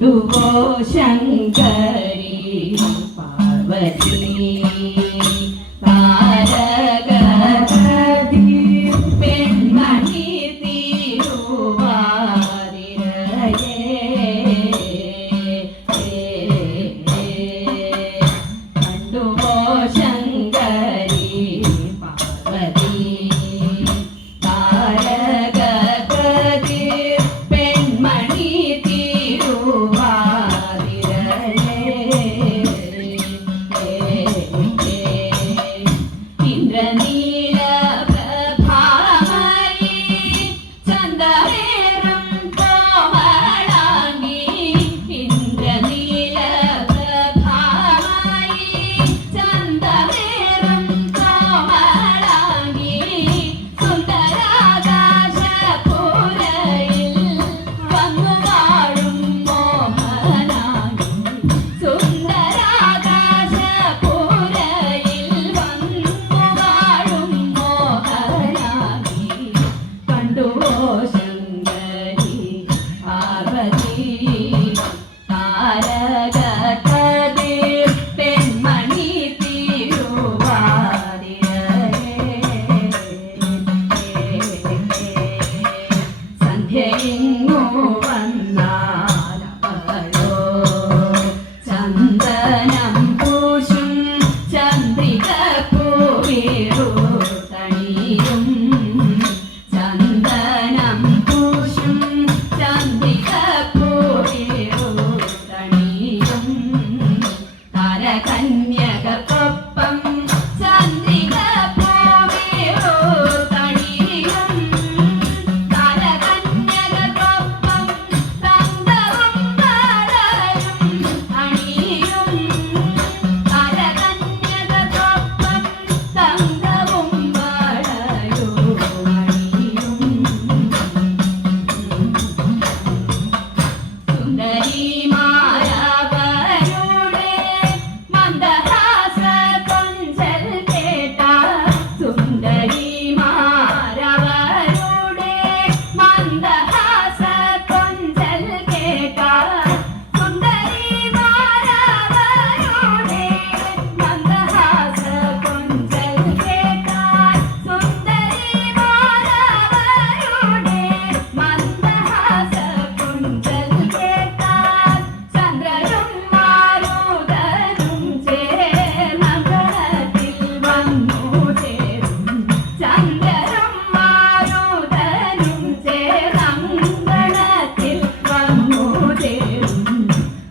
കണ്ടുപോ ശങ്കരി പാർവതി പെൺമണി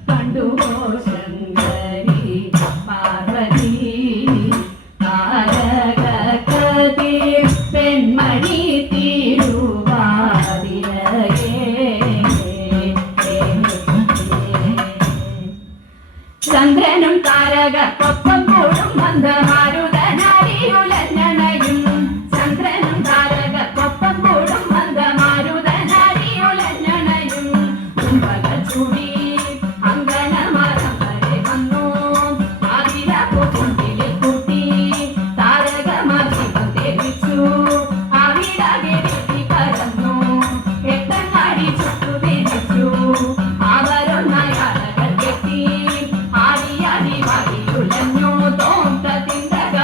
കണ്ടുപോ ശങ്കരി പാർവതി ചന്ദ്രനും താരകക്കൊപ്പം കൂടും മന്ദമാരുതനാരിയുലഞ്ഞണയും ചന്ദ്രനും താരകക്കൊപ്പം കൂടും മന്ദമാരുതനാരിയുലഞ്ഞണയും ചൂടി അങ്കനമരം വരെ വന്നു ആതിര പൂക്കുണ്ടിലെ കൂട്ടി താരകമർദ്ദിതം തേവിച്ചു ആവിടകെത്തി പരന്നു എട്ടങ്ങാടി ചുട്ടു തിരിച്ചു അവരൊന്നയാളകൾ കെട്ടി ുലഞ്ഞു തോട്ട തിന്തക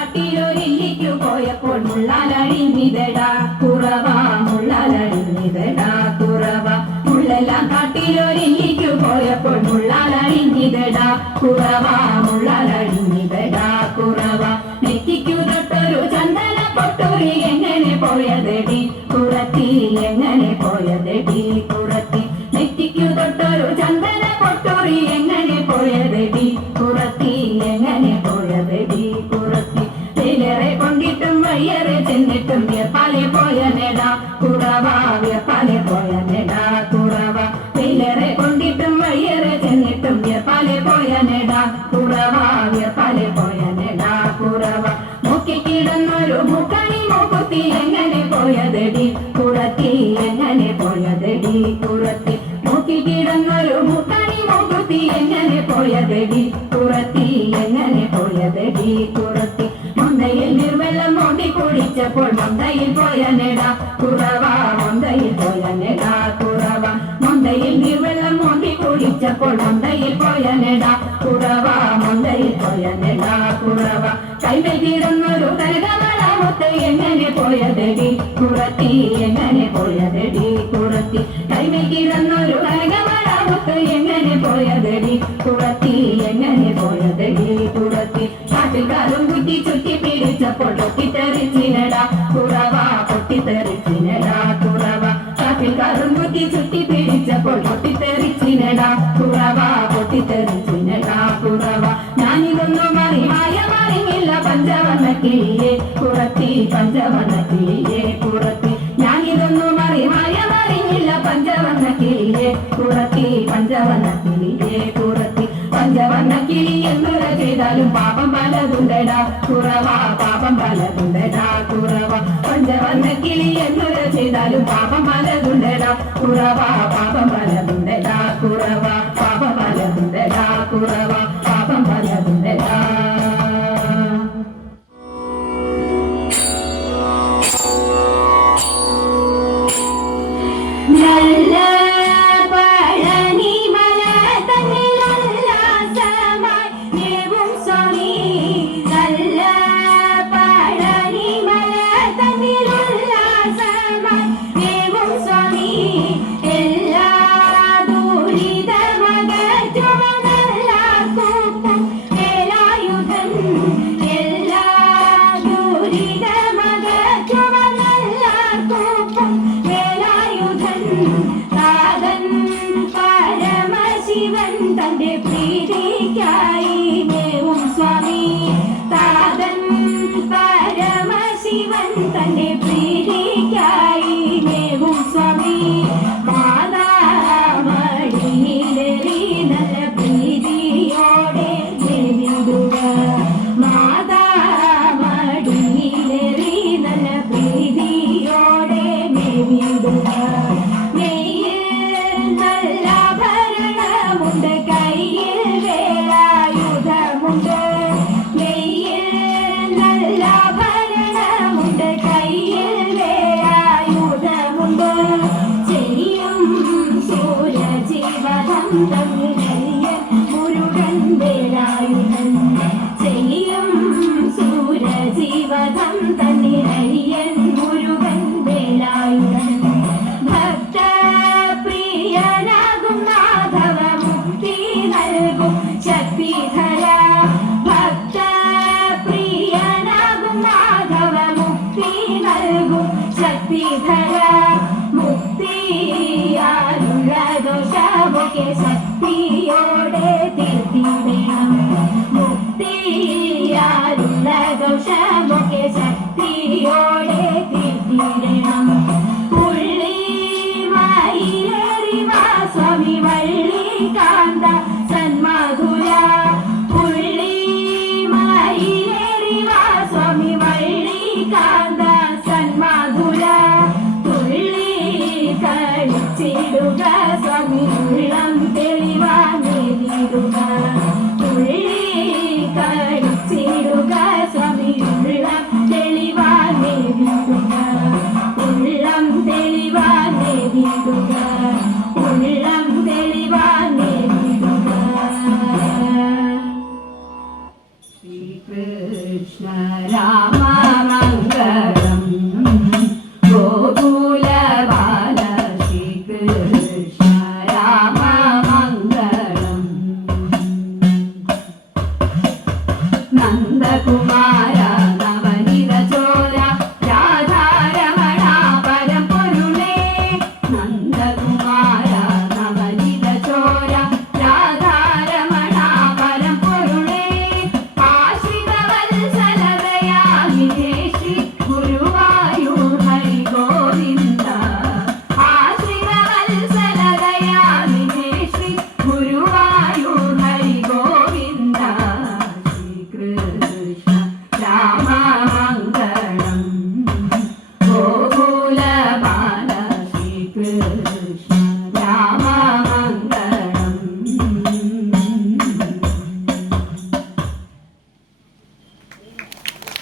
കാട്ടിലൊരില്ലിക്കു പോയപ്പോൾ മുള്ളാലഴിഞ്ഞിതടാ കുറവ മുള്ളാലഴിഞ്ഞിതടാ കുറവ മുള്ളെല്ലാം കാട്ടിലൊരില്ലിക്കു പോയപ്പോൾ മുള്ളാലഴിഞ്ഞിതടാ കുറവ മുള്ളാലഴിഞ്ഞിതടാ കുറവ നെറ്റിക്കു തൊട്ടൊരു ചന്ദന പൊട്ടൂരി എങ്ങനെ പോയതെടി കുറത്തി എങ്ങനെ പോയതെടി കുറത്തി നെറ്റിക്കു തൊട്ടൊരു ചന്ദന പൊട്ടൂരി എങ്ങനെ പോയതെടി കുറത്തി എങ്ങനെ പോയതെടി കുറത്തി തേലേറെ കൊണ്ടിട്ടും വയ്യേറെ ചെന്നിട്ടും വിയർപ്പാലെ പോയ നെടാ കുറവ വിയർപ്പാലെ പോയ നെടാ കുറവ തേലേറെ കൊണ്ടിട്ടും വയ്യേറെ ചെന്നിട്ടും വിയർപ്പാലെ പോയ നെടാ കുറവ വിയർപ്പാലെ പോയ നെടാ കുറവ നോക്കിക്കിടന്നൊരു മുക്കണി മൂക്കുത്തി എങ്ങനെ പോയതെടി കുറത്തി എങ്ങനെ പോയതെടി കുറത്തി നോക്കിക്കിടന്നൊരു മുക്കണി മൂക്കുത്തി എങ്ങനെ പോയതെടി കുറത്തി എങ്ങനെ പോയതെടി കുറത്തി മൊന്തയിൽ നിർവെള്ളം മോണ്ടി കുടിച്ചപ്പോൾ മൊന്തയിൽ പോയ നെടാ കുറവ മൊന്തയിൽ പോയ നെടാ കുറവ മൊന്തയിൽ നിർവെള്ളം മോണ്ടി കുടിച്ചപ്പോൾ മൊന്തയിൽ പോയ നെടാ കുറവ മൊന്തയിൽ പോയ നെടാ കുറവ കൈമേൽ കിടന്നൊരു കനകമളമുത്ത് എങ്ങനെ പോയതെടി കുറത്തി എങ്ങനെ പോയതെടി കുറത്തി കൈമേൽ കിടന്നൊരു കനകമളമുത്ത് എങ്ങനെ പോയതെടി കുറത്തി എങ്ങനെ പോയതെടി കുറത്തി കാറ്റുകാരും കുറ്റി ചുറ്റി പിടിച്ചപ്പോൾ പൊട്ടിത്തെറിച്ചിനടാ കുറവ പൊട്ടിത്തെറിച്ചിനടാ കുറവ കാറ്റുകാരും കുറ്റി ചുറ്റി പിടിച്ചപ്പോൾ പൊട്ടിത്തെറിച്ചിനടാ കുറവ പൊട്ടിത്തെറിച്ചിനടാ കുറവ ഞാനിതൊന്നും മറിഞ്ഞില്ല പഞ്ചവർണ്ണ കിളിയെ കുറത്തി പഞ്ചവർണ്ണ കിളിയെ കുറത്തി ഞാനിതൊന്നും മറിഞ്ഞില്ല പഞ്ചവർണ്ണ കിളിയെ കുറത്തി പഞ്ചവർണ്ണ കിളിയെ കുറത്തി പഞ്ചവർണ്ണ കിളി എന്തുര ചെയ്താലും പാപം പലതുണ്ടടാ കുറവ പാപം പലതുണ്ടടാ കുറവ പഞ്ചവർണ്ണ കിളി എന്തുര ചെയ്താലും പാപം പലതുണ്ടടാ കുറവ പാപം പലതുണ്ടടാ കുറവ പാപം പലതുണ്ടടാ കുറവ പാപം പലതുണ്ടടാ നല്ല പഴനിമല തന്നിലുല്ലാസമായി ദേവും സ്വാമി നല്ല പഴനിമല തന്നിലുല്ലാസമായി ദേവും സ്വാമി എല്ലാ ദുരിതമകറ്റുവ നല്ല കൂപ്പും വേലായുധൻ എല്ലാ ദുരിതമകറ്റുവ നല്ല കൂപ്പും വേലായുധൻ താതൻ പരമശിവൻ തന്റെ പ്രീതിക്കായി ദേവും സ്വാമി താതൻ പരമശിവൻ തന്റെ പ്രീതിക്കായി ദേവും സ്വാമി മാതാമടിയിലേറി നല്ല പ്രീതിയോടെ ദേവിടുക മാതാമടിയിലേറി നല്ല പ്രീതിയോടെ ദേവിടുക നല്ല ഭരണമുണ്ട് കയ്യിൽ വേലായുധമുണ്ട് നല്ല ഭരണമുണ്ട് കയ്യിൽ വേലായുധമുണ്ട് ചെയ്യും സൂര്യജീവനം തമ്മിലയ്യൻ മുരുകൻ വേലായുധൻ ചെയ്യും സൂര്യജീവനം തന്നിലയ്യൻ മുരുകൻ വേലായുധൻ ഭക്തപ്രിയനാകും മാധവ മുക്തി നൽകും ശക്തിധര ഭക്തപ്രിയനാകും മാധവ മുക്തി നൽകും ശക്തിധര മുക്തിയാലുള്ള ദോഷമൊക്കെ ശക്തിയോടെ തീർത്തിടണം മുക്തിയാലുള്ള ദോഷമൊക്കെ ശക്തിയോടെ തീർത്തിടണം പുള്ളിമായിലേറി വാ സ്വാമി വള്ളികാന്ത സന്മധുര പുള്ളിമായിലേറി വാ സ്വാമി വള്ളികാന്ത സന്മധുര തുള്ളി കളിച്ചിടുക സ്വാമി ഉള്ളം തെളിവാങ്ങിടുക തുള്ളി കളിച്ചിടുക സ്വാമി ഉള്ളം തെളിവാ രാമമംഗളം ഗോകുലബാല ശ്രീകൃഷ്ണ രാമമംഗളം നന്ദകുമാര നവനിത ചോര രാധാരമണ പരമ്പൊരുളേ നന്ദകുമാര നവനിത ചോര രാധാരമണ പരമ്പൊരുളേ ആശ്രിതവത്സലതയാനിധേ ശ്രീ ഗുരുവായൂർ ഹരി ഗോവിന്ദ ആശ്രിതവത്സലതയാനിധേ ശ്രീ ഗുരുവായൂർ ഹരി ഗോവിന്ദ ശ്രീകൃഷ്ണ രാമ